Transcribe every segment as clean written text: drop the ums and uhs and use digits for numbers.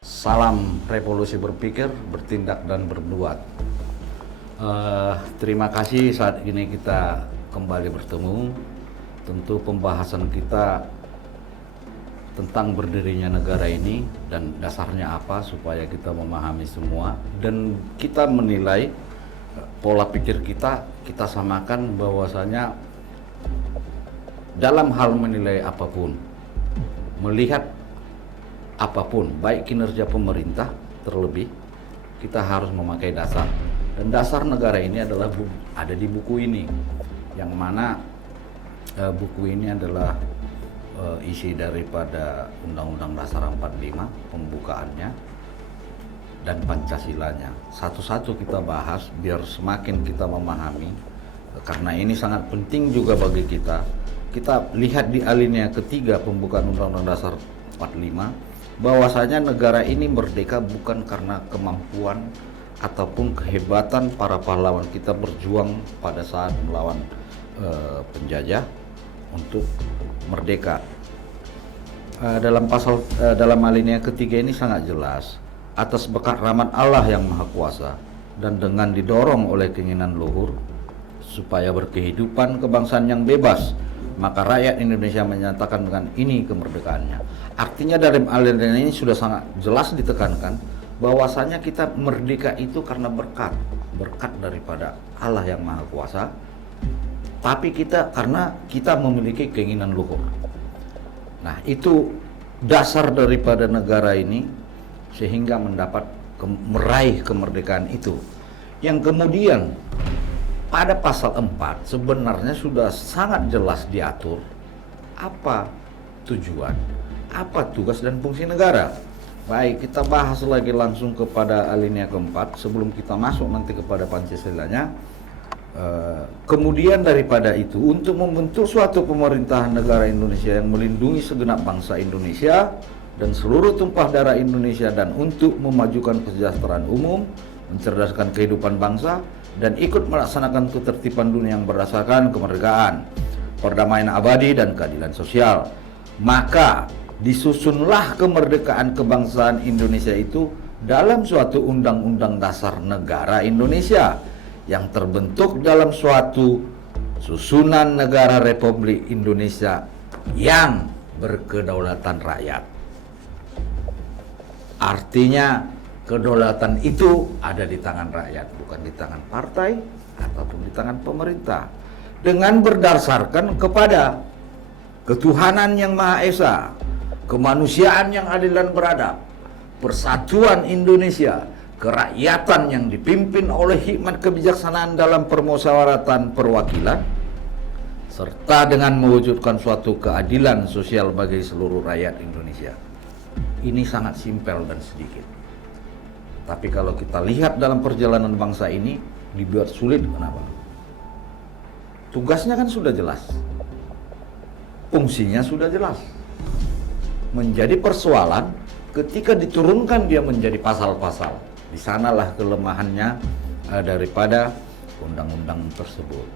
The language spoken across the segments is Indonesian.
Salam revolusi berpikir, bertindak dan berbuat. Terima kasih saat ini kita kembali bertemu. Tentu pembahasan kita tentang berdirinya negara ini dan dasarnya apa supaya kita memahami semua dan kita menilai pola pikir kita samakan bahwasanya dalam hal menilai apapun, melihat apapun, baik kinerja pemerintah terlebih, kita harus memakai dasar. Dan dasar negara ini adalah ada di buku ini, yang mana buku ini adalah isi daripada Undang-Undang Dasar 45, pembukaannya, dan Pancasilanya. Satu-satu kita bahas biar semakin kita memahami, karena ini sangat penting juga bagi kita. Kita lihat di alinea ketiga pembukaan Undang-Undang Dasar 45, bahwasanya negara ini merdeka bukan karena kemampuan ataupun kehebatan para pahlawan kita berjuang pada saat melawan penjajah untuk merdeka. Dalam alinea ketiga ini sangat jelas, atas berkat rahmat Allah yang Maha Kuasa dan dengan didorong oleh keinginan luhur supaya berkehidupan kebangsaan yang bebas, maka rakyat Indonesia menyatakan dengan ini kemerdekaannya. Artinya dalam alinea ini sudah sangat jelas ditekankan bahwasanya kita merdeka itu karena berkat daripada Allah yang Maha Kuasa, tapi karena kita memiliki keinginan luhur. Nah, itu dasar daripada negara ini sehingga meraih kemerdekaan itu. Yang kemudian pada pasal 4 sebenarnya sudah sangat jelas diatur apa tujuan, apa tugas dan fungsi negara. Baik, kita bahas lagi langsung kepada alinea keempat sebelum kita masuk nanti kepada Pancasilanya. Kemudian daripada itu, untuk membentuk suatu pemerintahan negara Indonesia yang melindungi segenap bangsa Indonesia dan seluruh tumpah darah Indonesia, dan untuk memajukan kesejahteraan umum, mencerdaskan kehidupan bangsa, dan ikut melaksanakan ketertiban dunia yang berdasarkan kemerdekaan, perdamaian abadi, dan keadilan sosial. Maka disusunlah kemerdekaan kebangsaan Indonesia itu dalam suatu undang-undang dasar negara Indonesia yang terbentuk dalam suatu susunan negara Republik Indonesia yang berkedaulatan rakyat. Artinya kedaulatan itu ada di tangan rakyat, bukan di tangan partai ataupun di tangan pemerintah. Dengan berdasarkan kepada ketuhanan yang Maha Esa, kemanusiaan yang adil dan beradab, persatuan Indonesia, kerakyatan yang dipimpin oleh hikmat kebijaksanaan dalam permusyawaratan perwakilan, serta dengan mewujudkan suatu keadilan sosial bagi seluruh rakyat Indonesia. Ini sangat simpel dan sedikit. Tapi kalau kita lihat dalam perjalanan bangsa ini dibuat sulit, kenapa? Tugasnya kan sudah jelas, fungsinya sudah jelas. Menjadi persoalan ketika diturunkan dia menjadi pasal-pasal. Di sanalah kelemahannya daripada undang-undang tersebut.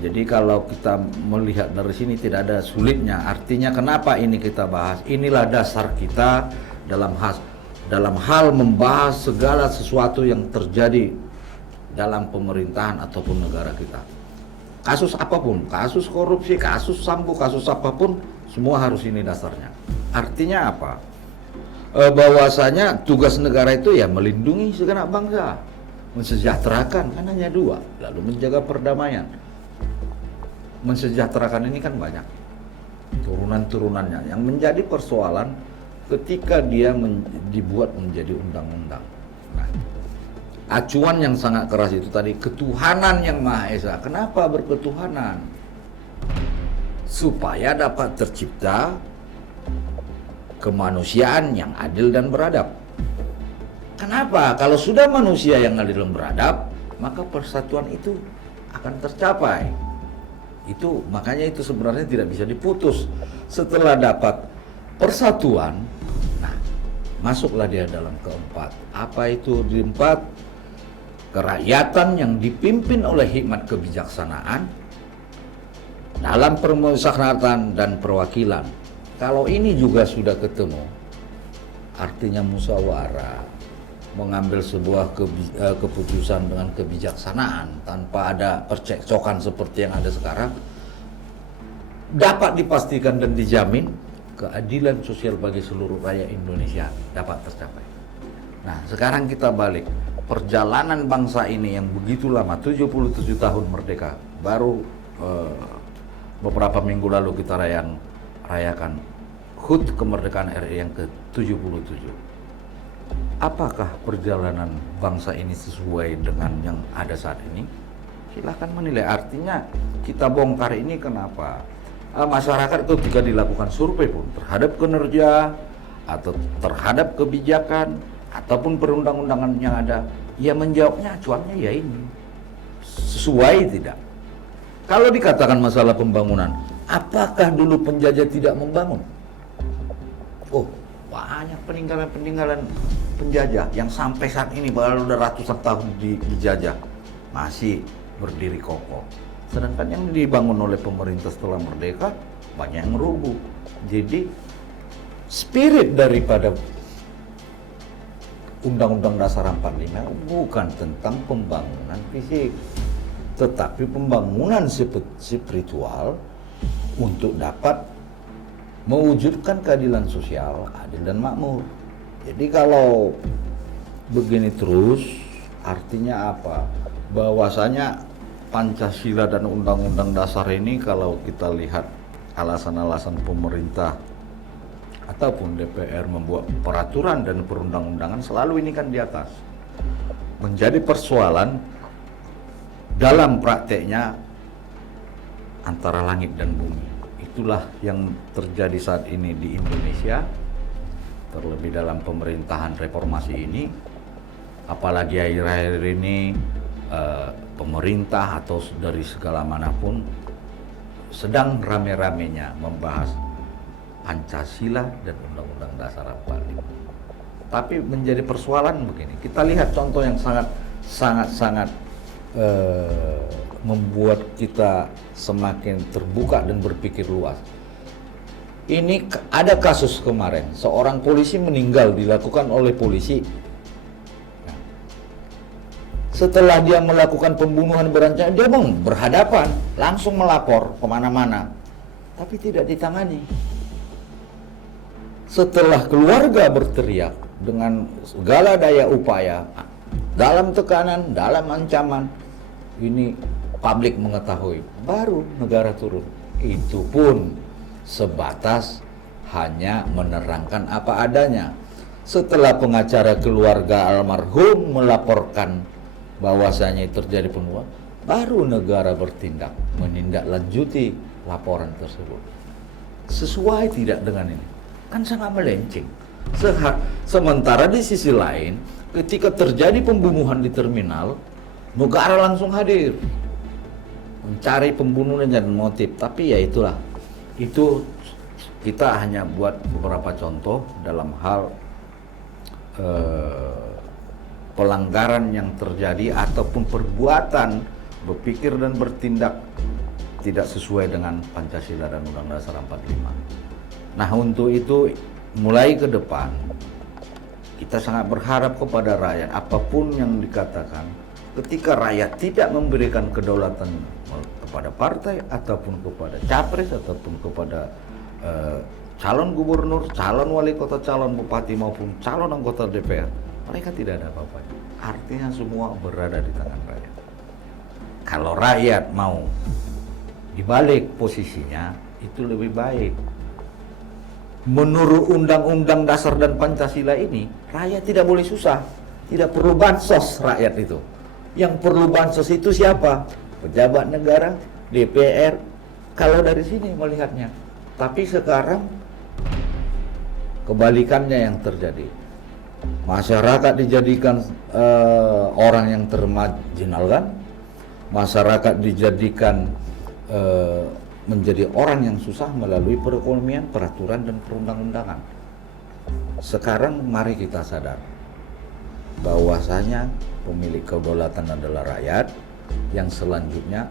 Jadi kalau kita melihat dari sini tidak ada sulitnya. Artinya kenapa ini kita bahas? Inilah dasar kita dalam hal membahas segala sesuatu yang terjadi dalam pemerintahan ataupun negara kita. Kasus apapun, kasus korupsi, kasus Sambo, kasus apapun, semua harus ini dasarnya. Artinya apa? Bahwasanya tugas negara itu ya melindungi segenap bangsa, mensejahterakan, kan hanya dua, lalu menjaga perdamaian. Mensejahterakan ini kan banyak turunan-turunannya, yang menjadi persoalan ketika dia dibuat menjadi undang-undang. Nah, acuan yang sangat keras itu tadi, ketuhanan yang Maha Esa. Kenapa berketuhanan? Supaya dapat tercipta kemanusiaan yang adil dan beradab. Kenapa? Kalau sudah manusia yang adil dan beradab, maka persatuan itu akan tercapai. Makanya itu sebenarnya tidak bisa diputus. Setelah dapat persatuan, nah, masuklah dia dalam keempat. Apa itu di empat? Kerakyatan yang dipimpin oleh hikmat kebijaksanaan dalam permusyawaratan dan perwakilan. Kalau ini juga sudah ketemu, artinya musyawarah, mengambil sebuah keputusan dengan kebijaksanaan tanpa ada percekcokan seperti yang ada sekarang, dapat dipastikan dan dijamin keadilan sosial bagi seluruh rakyat Indonesia dapat tercapai. Nah, sekarang kita balik. Perjalanan bangsa ini yang begitu lama, 77 tahun merdeka, baru beberapa minggu lalu kita rayakan HUT kemerdekaan RI yang ke-77. Apakah perjalanan bangsa ini sesuai dengan yang ada saat ini? Silahkan menilai. Artinya kita bongkar ini kenapa? Masyarakat itu ketika dilakukan survei pun terhadap kinerja atau terhadap kebijakan ataupun perundang-undangan yang ada, ya menjawabnya acuannya ya ini. Sesuai tidak? Kalau dikatakan masalah pembangunan, apakah dulu penjajah tidak membangun? Oh, banyak peninggalan-peninggalan penjajah yang sampai saat ini baru udah ratusan tahun dijajah masih berdiri kokoh. Sedangkan yang dibangun oleh pemerintah setelah merdeka banyak yang rubuh. Jadi spirit daripada Undang-Undang Dasar 45 bukan tentang pembangunan fisik, tetapi pembangunan spiritual untuk dapat mewujudkan keadilan sosial, adil dan makmur. Jadi kalau begini terus, artinya apa? Bahwasanya Pancasila dan Undang-Undang Dasar ini kalau kita lihat alasan-alasan pemerintah ataupun DPR membuat peraturan dan perundang-undangan, selalu ini kan di atas. Menjadi persoalan dalam prakteknya antara langit dan bumi. Itulah yang terjadi saat ini di Indonesia, terlebih dalam pemerintahan reformasi ini. Apalagi akhir-akhir ini pemerintah atau dari segala manapun sedang rame-ramenya membahas Pancasila dan Undang-Undang Dasar 45. Tapi menjadi persoalan begini. Kita lihat contoh yang sangat membuat kita semakin terbuka dan berpikir luas. Ini ada kasus kemarin, seorang polisi meninggal dilakukan oleh polisi. Nah, setelah dia melakukan pembunuhan berencana, dia berhadapan, langsung melapor kemana-mana, tapi tidak ditangani. Setelah keluarga berteriak dengan segala daya upaya, dalam tekanan, dalam ancaman, ini publik mengetahui, baru negara turun. Itu pun sebatas hanya menerangkan apa adanya. Setelah pengacara keluarga almarhum melaporkan bahwasanya terjadi pembunuhan, baru negara bertindak menindaklanjuti laporan tersebut. Sesuai tidak dengan ini? Kan sangat melenceng. Sementara di sisi lain, ketika terjadi pembunuhan di terminal, negara langsung hadir mencari pembunuhnya dan motif. Tapi ya itulah, itu kita hanya buat beberapa contoh dalam hal pelanggaran yang terjadi ataupun perbuatan berpikir dan bertindak tidak sesuai dengan Pancasila dan Undang-Undang Dasar 45. Nah, untuk itu mulai ke depan kita sangat berharap kepada rakyat, apapun yang dikatakan, ketika rakyat tidak memberikan kedaulatan kepada partai ataupun kepada capres ataupun kepada calon gubernur, calon wali kota, calon bupati maupun calon anggota DPR, mereka tidak ada apa-apanya. Artinya semua berada di tangan rakyat. Kalau rakyat mau dibalik posisinya, itu lebih baik. Menurut Undang-Undang Dasar dan Pancasila ini, rakyat tidak boleh susah, tidak perlu bansos rakyat itu. Yang perlu bansos itu siapa? Pejabat negara, DPR, kalau dari sini melihatnya. Tapi sekarang kebalikannya yang terjadi. Masyarakat dijadikan orang yang termarginalkan, masyarakat dijadikan menjadi orang yang susah melalui perekonomian, peraturan dan perundang-undangan. Sekarang mari kita sadar bahwasanya pemilik kedaulatan adalah rakyat, yang selanjutnya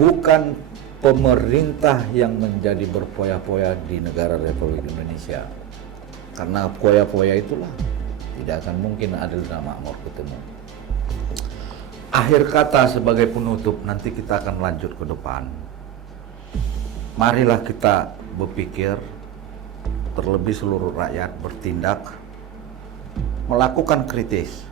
bukan pemerintah yang menjadi berpoya-poya di negara Republik Indonesia. Karena foya-foya itulah tidak akan mungkin adil dan makmur ketemu. Akhir kata sebagai penutup, nanti kita akan lanjut ke depan. Marilah kita berpikir, terlebih seluruh rakyat bertindak, melakukan kritis.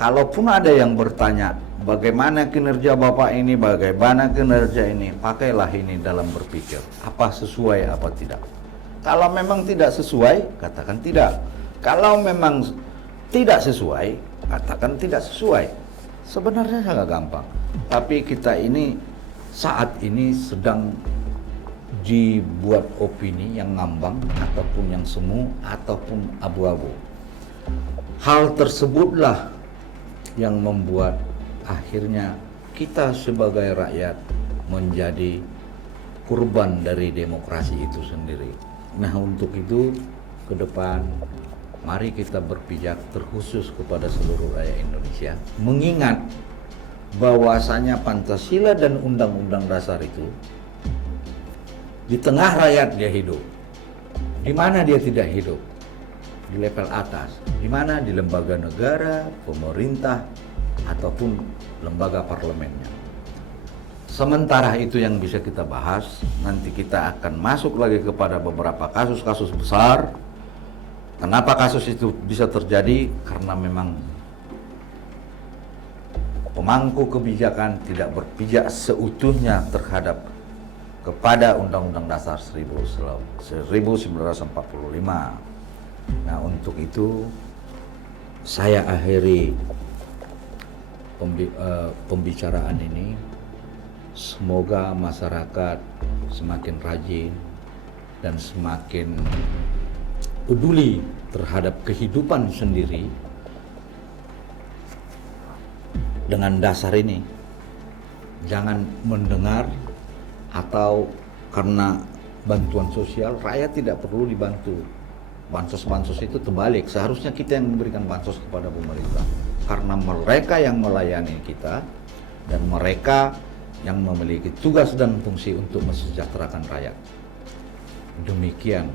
Kalaupun ada yang bertanya, bagaimana kinerja Bapak ini, bagaimana kinerja ini, pakailah ini dalam berpikir, apa sesuai, apa tidak. Kalau memang tidak sesuai, katakan tidak. Kalau memang tidak sesuai, katakan tidak sesuai. Sebenarnya sangat gampang. Tapi kita ini saat ini sedang dibuat opini yang ngambang, ataupun yang semu, ataupun abu-abu. Hal tersebutlah yang membuat akhirnya kita sebagai rakyat menjadi kurban dari demokrasi itu sendiri. Nah, untuk itu ke depan mari kita berpijak terkhusus kepada seluruh rakyat Indonesia, mengingat bahwasanya Pancasila dan Undang-Undang Dasar itu di tengah rakyat dia hidup. Di mana dia tidak hidup? Di level atas. Di mana? Di lembaga negara, pemerintah, ataupun lembaga parlemennya. Sementara itu yang bisa kita bahas, nanti kita akan masuk lagi kepada beberapa kasus-kasus besar. Kenapa kasus itu bisa terjadi? Karena memang pemangku kebijakan tidak berpijak seutuhnya terhadap kepada Undang-Undang Dasar 1945. Nah, untuk itu saya akhiri pembicaraan ini. Semoga masyarakat semakin rajin dan semakin peduli terhadap kehidupan sendiri dengan dasar ini. Jangan mendengar atau karena bantuan sosial rakyat tidak perlu dibantu. Bansos-bansos itu terbalik, seharusnya kita yang memberikan bansos kepada pemerintah, karena mereka yang melayani kita dan mereka yang memiliki tugas dan fungsi untuk mensejahterakan rakyat. Demikian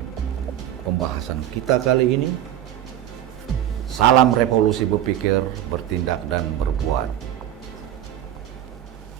pembahasan kita kali ini. Salam revolusi berpikir, bertindak, dan berbuat.